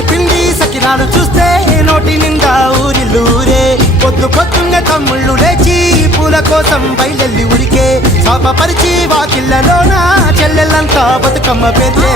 సత్తి పిండి సకినాలు చూస్తే నోటి నిండా ఊరిల్లూరే పొద్దు పొద్దున్నే తమ్ముళ్ళు లేచి పూల కోసం బయలెల్లి ఉరికే శాపపరిచి వాకిళ్ళలోన చెల్లెళ్ళంతా బతుకమ్మ పేర్లే